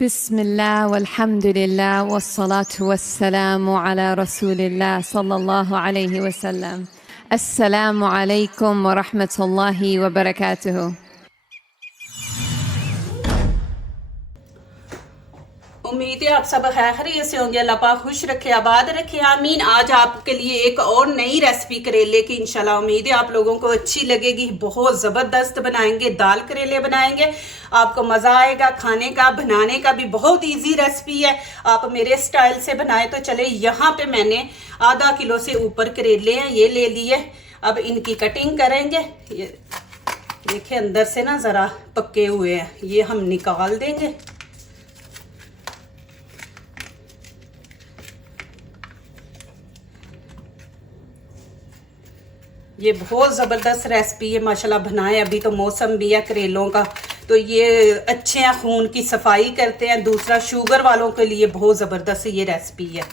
बिस्मिल्लाह वल्हम्दुलिल्लाह वस्सलातु वस्सलामु अला रसूलिल्लाह सल्लल्लाहु अलैहि वसल्लम। अस्सलामु अलैकुम व रहमतुल्लाहि व बरकातुहू। उम्मीद है आप सब खैरियत से होंगे। अल्लाह पाक खुश रखे, आबाद रखे, आमीन। आज आपके लिए एक और नई रेसिपी करेले की इंशाल्लाह उम्मीद है आप लोगों को अच्छी लगेगी। बहुत ज़बरदस्त बनाएंगे, दाल करेले बनाएंगे, आपको मज़ा आएगा खाने का, बनाने का भी बहुत इजी रेसिपी है। आप मेरे स्टाइल से बनाए तो चले। यहाँ पे मैंने आधा किलो से ऊपर करेले हैं, ये ले लिए। अब इनकी कटिंग करेंगे। ये देखिए अंदर से ना ज़रा पक्के हुए हैं, ये हम निकाल देंगे। ये बहुत ज़बरदस्त रेसिपी है माशाल्लाह, बनाए। अभी तो मौसम भी है करेलों का, तो ये अच्छे हैं, खून की सफाई करते हैं। दूसरा शुगर वालों के लिए बहुत ज़बरदस्त ये रेसिपी है।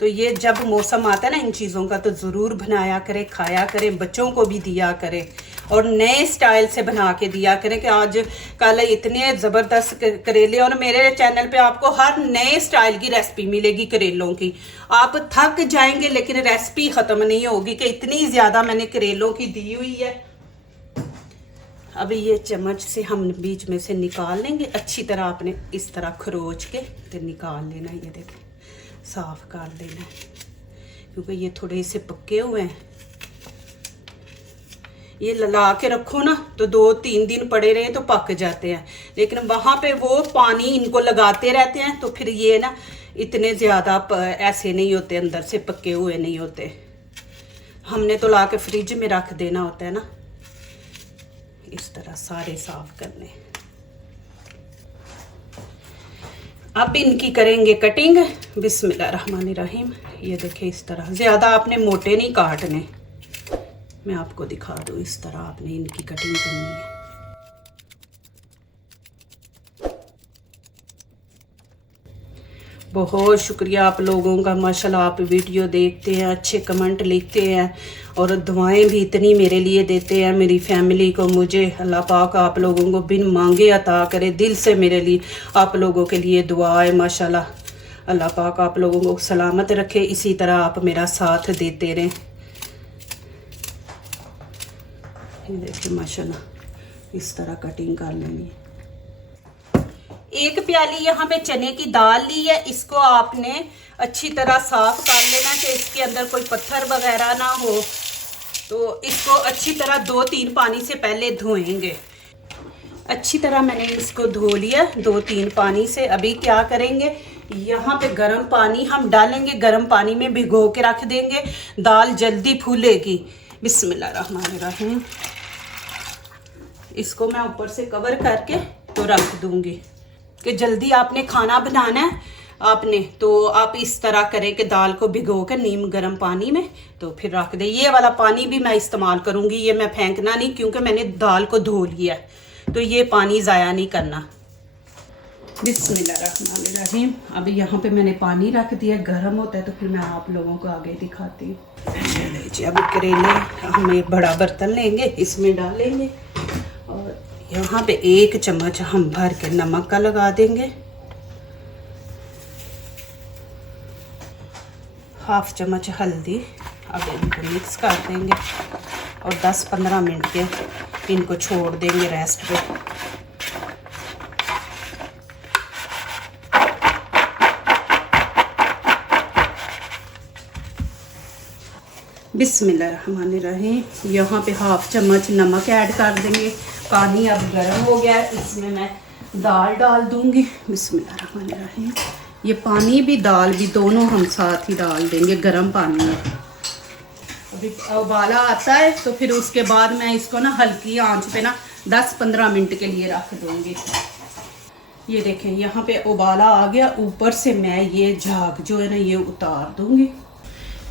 तो ये जब मौसम आता है ना इन चीज़ों का, तो ज़रूर बनाया करें, खाया करें, बच्चों को भी दिया करें और नए स्टाइल से बना के दिया करें। कि आज कल इतने ज़बरदस्त करेले, और मेरे चैनल पे आपको हर नए स्टाइल की रेसिपी मिलेगी करेलों की। आप थक जाएंगे लेकिन रेसिपी ख़त्म नहीं होगी कि इतनी ज़्यादा मैंने करेलों की दी हुई है। अब ये चम्मच से हम बीच में से निकाल लेंगे। अच्छी तरह आपने इस तरह खरोच के तो निकाल लेना। ये देखें, साफ कर देना, क्योंकि ये थोड़े से पक्के हुए हैं। ये लगा के रखो ना तो 2-3 दिन पड़े रहे तो पक जाते हैं, लेकिन वहाँ पे वो पानी इनको लगाते रहते हैं तो फिर ये ना इतने ज़्यादा ऐसे नहीं होते, अंदर से पक्के हुए नहीं होते। हमने तो ला के फ्रिज में रख देना होता है ना। इस तरह सारे साफ करने। अब इनकी करेंगे कटिंग। बिस्मिल्लाहिर्रहमानिर्रहीम। ये देखिए इस तरह, ज़्यादा आपने मोटे नहीं काटने। मैं आपको दिखा दूँ, इस तरह आपने इनकी कटिंग करनी है। बहुत शुक्रिया आप लोगों का माशाल्लाह, आप वीडियो देखते हैं, अच्छे कमेंट लिखते हैं और दुआएं भी इतनी मेरे लिए देते हैं, मेरी फैमिली को, मुझे। अल्लाह पाक आप लोगों को बिन मांगे अता करे। दिल से मेरे लिए आप लोगों के लिए दुआ है माशाल्लाह। अल्लाह पाक आप लोगों को सलामत रखे, इसी तरह आप मेरा साथ देते रहें। ये देखिए माशाल्लाह इस तरह कटिंग कर लेनी है। एक प्याली यहाँ पे चने की दाल ली है, इसको आपने अच्छी तरह साफ कर लेना कि इसके अंदर कोई पत्थर वगैरह ना हो। तो इसको अच्छी तरह 2-3 पानी से पहले धोएंगे। अच्छी तरह मैंने इसको धो लिया 2-3 पानी से। अभी क्या करेंगे, यहाँ पे गर्म पानी हम डालेंगे, गर्म पानी में भिगो के रख देंगे, दाल जल्दी फूलेगी। बिस्मिल्लाहिर्रहमानिर्रहीम। इसको मैं ऊपर से कवर करके तो रख दूंगी कि जल्दी आपने खाना बनाना है आपने, तो आप इस तरह करें कि दाल को भिगो कर नीम गर्म पानी में तो फिर रख दें। ये वाला पानी भी मैं इस्तेमाल करूंगी, ये मैं फेंकना नहीं, क्योंकि मैंने दाल को धो लिया है, तो ये पानी ज़ाया नहीं करना। बिस्मिल्लाहिर्रहमानिर्रहीम। अभी यहाँ पे मैंने पानी रख दिया, गर्म होता है तो फिर मैं आप लोगों को आगे दिखाती हूँ। अब करेले हम एक बड़ा बर्तन लेंगे, इसमें डालेंगे और यहाँ पे 1 चम्मच हम भर के नमक का लगा देंगे, 1/2 चम्मच हल्दी। अब इनको मिक्स कर देंगे और 10-15 मिनट के इनको छोड़ देंगे रेस्ट पे। बिस्मिल्लाहिर्रहमानिर्रहीम। यहाँ पे 1/2 चम्मच नमक ऐड कर देंगे। पानी अब गर्म हो गया है, इसमें मैं दाल डाल दूंगी। बिस्मिल्लाहिर्रहमानिर्रहीम। ये पानी भी दाल भी दोनों हम साथ ही डाल देंगे गर्म पानी में। अभी उबाला आता है तो फिर उसके बाद मैं इसको ना हल्की आंच पे ना 10-15 मिनट के लिए रख दूंगी। ये देखें यहाँ पे उबाला आ गया। ऊपर से मैं ये झाग जो है ना ये उतार दूंगी,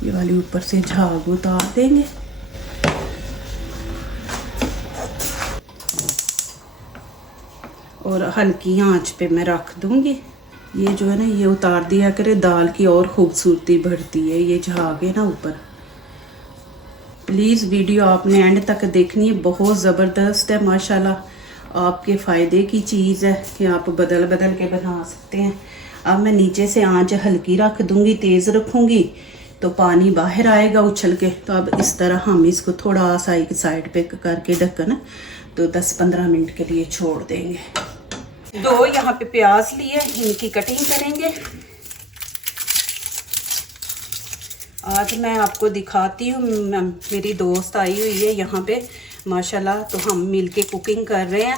ये वाली ऊपर से झाग उतार देंगे। और हल्की आंच पे मैं रख दूंगी। ये जो है ना ये उतार दिया करे, दाल की और खूबसूरती बढ़ती है। ये झाग है ना ऊपर। प्लीज़ वीडियो आपने एंड तक देखनी है, बहुत ज़बरदस्त है माशाल्लाह। आपके फ़ायदे की चीज़ है कि आप बदल बदल के बना सकते हैं। अब मैं नीचे से आंच हल्की रख दूंगी, तेज़ रखूंगी तो पानी बाहर आएगा उछल के। तो अब इस तरह हम इसको थोड़ा सा एक साइड पे करके ढक्कन तो 10-15 मिनट के लिए छोड़ देंगे। 2 यहाँ पे प्याज लिए, इनकी कटिंग करेंगे। आज मैं आपको दिखाती हूँ, मेरी दोस्त आई हुई है यहाँ पे माशाल्लाह, तो हम मिलके कुकिंग कर रहे हैं।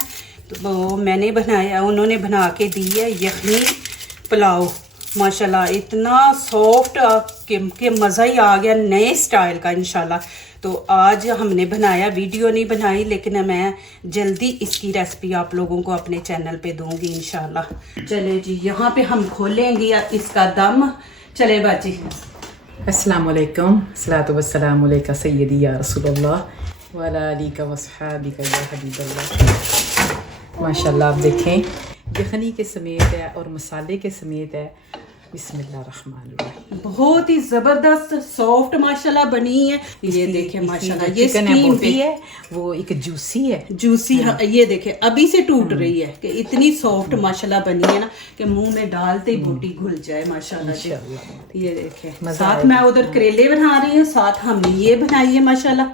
तो वो मैंने बनाया, उन्होंने बना के दी है यखनी पुलाव। माशाल्लाह इतना सॉफ्ट कि मज़ा ही आ गया, नए स्टाइल का इंशाल्लाह। तो आज हमने बनाया, वीडियो नहीं बनाई, लेकिन मैं जल्दी इसकी रेसिपी आप लोगों को अपने चैनल पे दूंगी इंशाल्लाह। चले जी, यहाँ पे हम खोलेंगे इसका दम। चले बाजी। अस्सलाम वालेकुम, सलातु वस्सलामु अलैका सय्यदी या रसूलल्लाह व अला आलिका व अस्हाबिका या हबीबल्लाह। माशाल्लाह आप देखें यखनी के समेत है और मसाले के समेत है। बिस्मिल्लाहिर्रहमानिर्रहीम। बहुत ही ज़बरदस्त सॉफ्ट माशाल्लाह बनी है। ये देखें माशाल्लाह, ये चिकन स्टीम भी है, वो एक जूसी है, जूसी। हाँ, ये देखें अभी से टूट रही है कि इतनी सॉफ्ट माशाल्लाह बनी है ना कि मुंह में डालते ही बोटी घुल जाए माशाल्लाह जी। ये देखें, साथ मैं उधर करेले बना रही हूँ, साथ हमने ये बनाई है माशाल्लाह।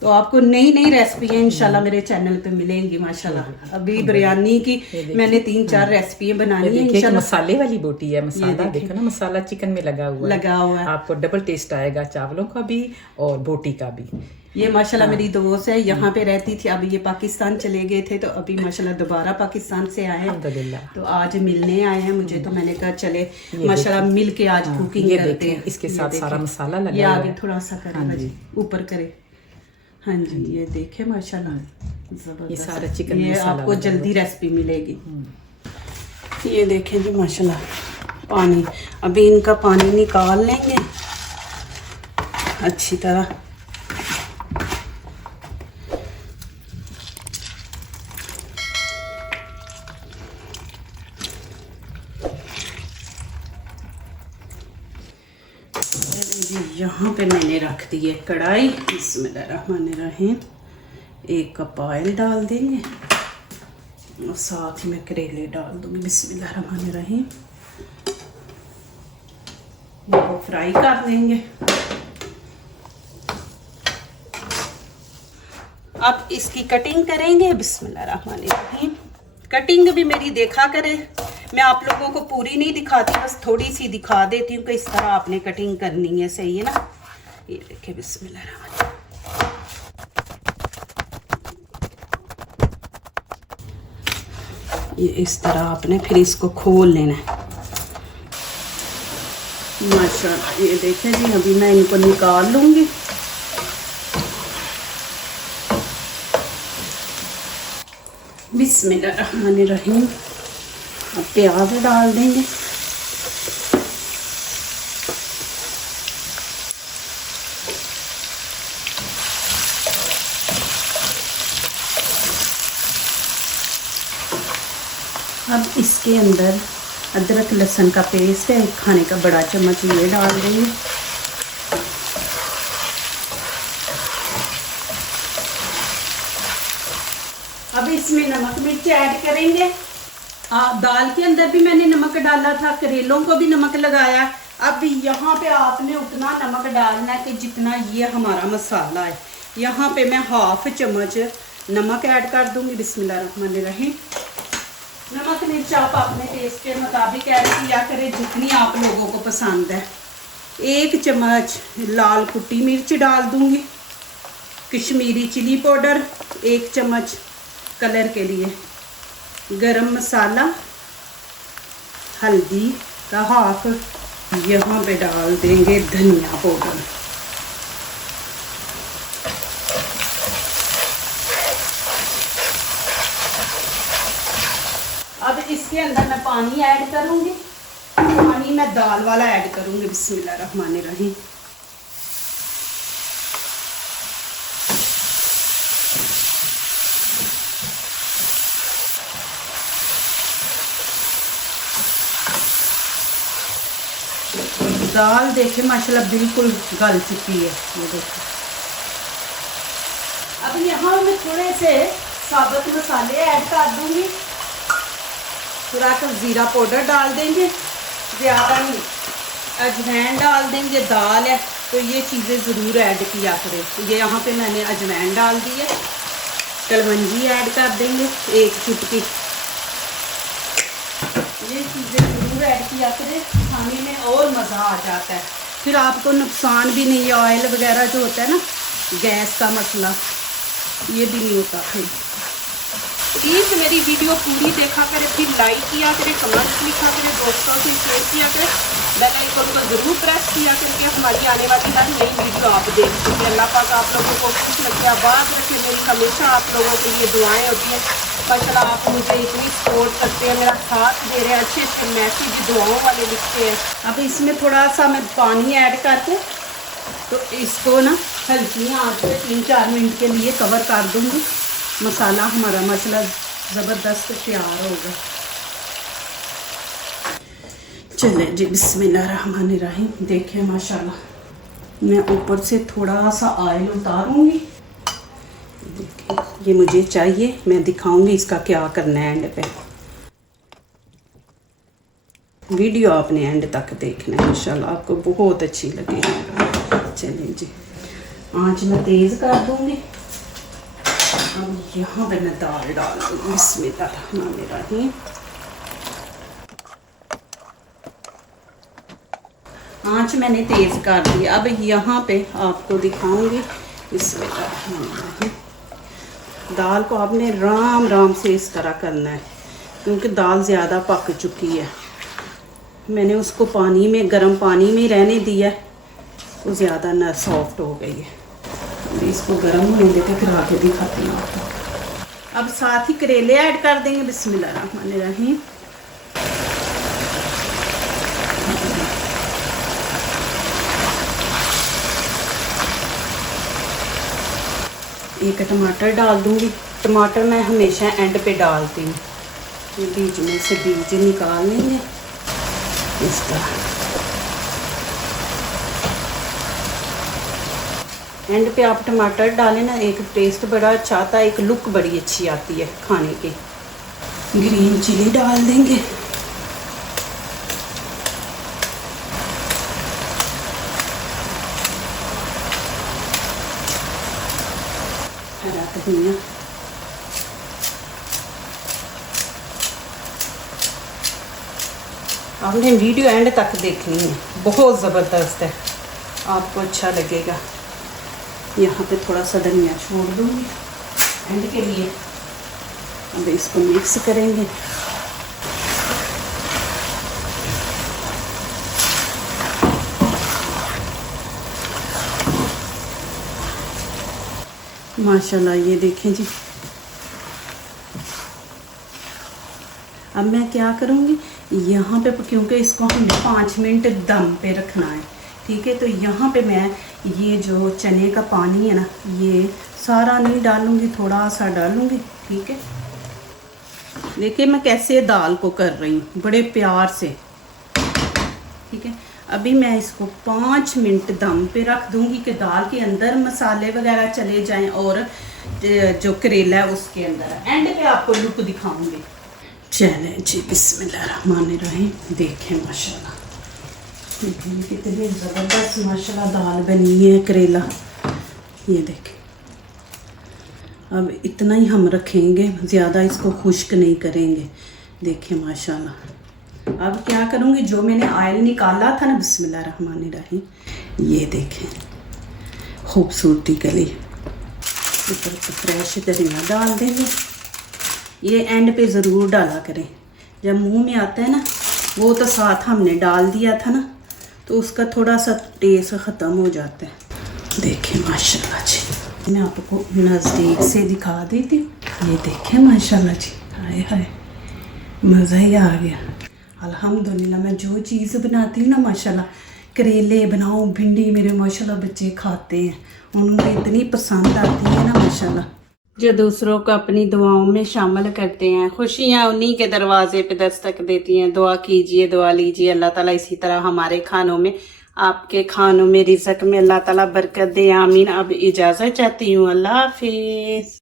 तो आपको नई नई रेसिपी इंशाल्लाह मेरे चैनल पे मिलेंगी माशाल्लाह। अभी बिरयानी की मैंने 3-4 रेसिपियां बनाई है इंशाल्लाह। मसाले वाली बोटी है, मसाला देखो ना, मसाला चिकन में लगा हुआ है। आपको डबल टेस्ट आएगा, चावलों का भी और बोटी का भी। ये माशाल्लाह मेरी दोस्त है, यहाँ पे रहती थी, अभी ये पाकिस्तान चले गए थे, तो अभी माशाल्लाह दोबारा पाकिस्तान से आए हैं। तो आज मिलने आए हैं मुझे, तो मैंने कहा चले माशाल्लाह मिल के आज कुकिंग करते हैं। इसके साथ सारा मसाला लगा, ये आगे थोड़ा सा करे, ऊपर करे। हाँ जी, ये देखे माशाल्लाह जबरदस्त, ये सारा चिकन ये आपको जल्दी रेसिपी मिलेगी। ये देखें जी माशाल्लाह पानी, अभी इनका पानी निकाल लेंगे अच्छी तरह। यहाँ पे मैंने रख दी है कढ़ाई। बिस्मिल्लाहिर्रहमानिर्रहीम। 1 कप ऑयल डाल देंगे और साथ ही मैं करेले डाल दूंगी। बिस्मिल्लाहिर्रहमानिर्रहीम। इनको फ्राई कर देंगे। अब इसकी कटिंग करेंगे। बिस्मिल्लाहिर्रहमानिर्रहीम। कटिंग भी मेरी देखा करें, मैं आप लोगों को पूरी नहीं दिखाती, बस थोड़ी सी दिखा देती हूँ कि इस तरह आपने कटिंग करनी है, सही है ना। ये देखिए बिस्मिल्लाह। ये इस तरह आपने फिर इसको खोल लेना है माशाल्लाह। ये देखें जी, अभी मैं इनको निकाल लूँगी। बिस्मिल्लाहिर्रहमानिर्रहीम। अब प्याज डाल देंगे। अब इसके अंदर अदरक लहसुन का पेस्ट है, 1 खाने का बड़ा चम्मच, ये डाल देंगे। अब इसमें नमक मिर्च ऐड करेंगे। दाल के अंदर भी मैंने नमक डाला था, करेलों को भी नमक लगाया। अब यहाँ पे आपने उतना नमक डालना है कि जितना ये हमारा मसाला है। यहाँ पे मैं 1/2 चम्मच नमक ऐड कर दूंगी। बिस्मिल्लाहिर्रहमानिर्रहीम। नमक मिर्च आप अपने टेस्ट के मुताबिक ऐड किया करें, जितनी आप लोगों को पसंद है। 1 चम्मच लाल कुटी मिर्च डाल दूंगी। कश्मीरी चिली पाउडर 1 चम्मच कलर के लिए। गरम मसाला, हल्दी का 1/2। यहाँ पे डाल देंगे धनिया पाउडर। अब इसके अंदर मैं पानी ऐड करूंगी। पानी मैं दाल वाला ऐड करूंगी। बिस्मिल्लाहिर्रहमानिर्रहीम। दाल देखे माशाल्लाह बिल्कुल गल चुकी है। ये देखो, अब यहाँ मैं थोड़े से साबुत मसाले ऐड कर दूंगी। थोड़ा सा ज़ीरा पाउडर डाल देंगे, ज़्यादा नहीं, अजवाइन डाल देंगे। दाल है तो ये चीज़ें ज़रूर ऐड किया करें। ये यहाँ पे मैंने अजवाइन डाल दी है। कलवंजी ऐड कर देंगे 1 चुटकी। ये चीज़ें ज़रूर ऐड किया करें, खाने में और मज़ा आ जाता है। फिर आपको नुकसान भी नहीं है। ऑयल वगैरह जो होता है ना, गैस का मसला, ये भी नहीं होता। फिर प्लीज़ मेरी वीडियो पूरी देखा करें, फिर लाइक किया करें, कमेंट्स लिखा करें, दोस्तों से शेयर किया करें, बेल आइकन को ज़रूर प्रेस किया करके हमारी आने वाली हर नई वीडियो आप देख सकें। अल्लाह पाक आप लोगों को खुश रखे, आबाद रखे। मेरी हमेशा आप लोगों के लिए दुआएं होती हैं। माशाल्लाह आप मुझे इतनी सपोर्ट करते हैं, मेरा साथ दे रहे हैं, अच्छे अच्छे मैसेज दुआओं वाले लिखते हैं। अब इसमें थोड़ा सा मैं पानी ऐड करके तो इसको ना हल्की आंच पे 3-4 मिनट के लिए कवर कर दूँगी। मसाला हमारा माशाल्लाह ज़बरदस्त तैयार होगा। चले जी, बिस्मिल्लाहिर्रहमानिर्रहीम। देखें माशाल्लाह मैं ऊपर से थोड़ा सा ऑयल उतारूंगी। ये मुझे चाहिए, मैं दिखाऊंगी इसका क्या करना है। एंड पे वीडियो आपने एंड तक देखना है, इंशाल्लाह आपको बहुत अच्छी लगेगी। चलिए जी, आंच मैं तेज़ कर दूंगी। अब यहाँ पे मैं दाल डाल दूँगी। बिस्मिल्लाहिर्रहमानिर्रहीम। आंच मैंने तेज़ कर दी। अब यहाँ पे आपको दिखाऊंगी। बिस्मिल्लाहिर्रहमानिर्रहीम। दाल को आपने राम राम से इस तरह करना है, क्योंकि दाल ज़्यादा पक चुकी है। मैंने उसको पानी में, गर्म पानी में रहने दिया, तो ज़्यादा न सॉफ्ट हो गई है। इसको गर्म होने देते, फिर आगे दिखाती हूँ आपको। अब साथ ही करेले ऐड कर देंगे। बिस्मिल्लाहिर्रहमानिर्रहीम। एक टमाटर डाल दूँगी। टमाटर मैं हमेशा एंड पे डालती हूँ। ये बीज में से बीज निकाल लेंगे इस तरह। एंड पे आप टमाटर डालें ना, एक टेस्ट बड़ा अच्छा आता है, एक लुक बड़ी अच्छी आती है खाने की। ग्रीन चिली डाल देंगे। हरा धनिया। आपने वीडियो एंड तक देखनी है, बहुत ज़बरदस्त है, आपको अच्छा लगेगा। यहाँ पे थोड़ा सा धनिया छोड़ दूँगी एंड के लिए। अब इसको मिक्स करेंगे। माशाल्लाह ये देखें जी। अब मैं क्या करूँगी, यहाँ पे क्योंकि इसको हमने 5 मिनट दम पे रखना है, ठीक है। तो यहाँ पे मैं ये जो चने का पानी है ना, ये सारा नहीं डालूँगी, थोड़ा सा डालूँगी, ठीक है। देखिए मैं कैसे दाल को कर रही हूँ, बड़े प्यार से, ठीक है। अभी मैं इसको 5 मिनट दम पे रख दूँगी कि दाल के अंदर मसाले वगैरह चले जाएं और जो करेला है उसके अंदर। एंड पे आपको लुक दिखाऊँगी। चलें जी, बिस्मिल्लाहिर्रहमानिर्रहीम। देखें माशाल्लाह कितनी ज़बरदस्त माशाल्लाह दाल बनी है। करेला ये देखें। अब इतना ही हम रखेंगे, ज़्यादा इसको खुश्क नहीं करेंगे। देखें माशाल्लाह। अब क्या करूँगी, जो मैंने ऑयल निकाला था ना, बिस्मिल्लाहिर्रहमानिर्रहीम, ये देखें खूबसूरती के लिए ऊपर से फ्रेश धनिया डाल देंगे। ये एंड पे ज़रूर डाला करें, जब मुंह में आता है ना, वो तो साथ हमने डाल दिया था ना, तो उसका थोड़ा सा टेस्ट ख़त्म हो जाता है। देखें माशाल्लाह जी, मैं आपको नज़दीक से दिखा देती हूँ। ये देखें माशाल्लाह जी, हाय हाय मज़ा ही आ गया। अल्हम्दुलिल्लाह मैं जो चीज़ बनाती हूँ ना माशाल्लाह, करेले बनाऊँ, भिंडी, मेरे माशाल्लाह बच्चे खाते हैं, उन्हें इतनी पसंद आती है ना माशाल्लाह। जो दूसरों को अपनी दुआओं में शामिल करते हैं, खुशियाँ उन्हीं के दरवाजे पे दस्तक देती हैं। दुआ कीजिए, दुआ लीजिए, अल्लाह ताला इसी तरह हमारे खानों में, आपके खानों में, रिज़्क़ में अल्लाह ताला बरकत दे, आमीन। अब इजाज़त चाहती हूँ, अल्लाह हाफिज़।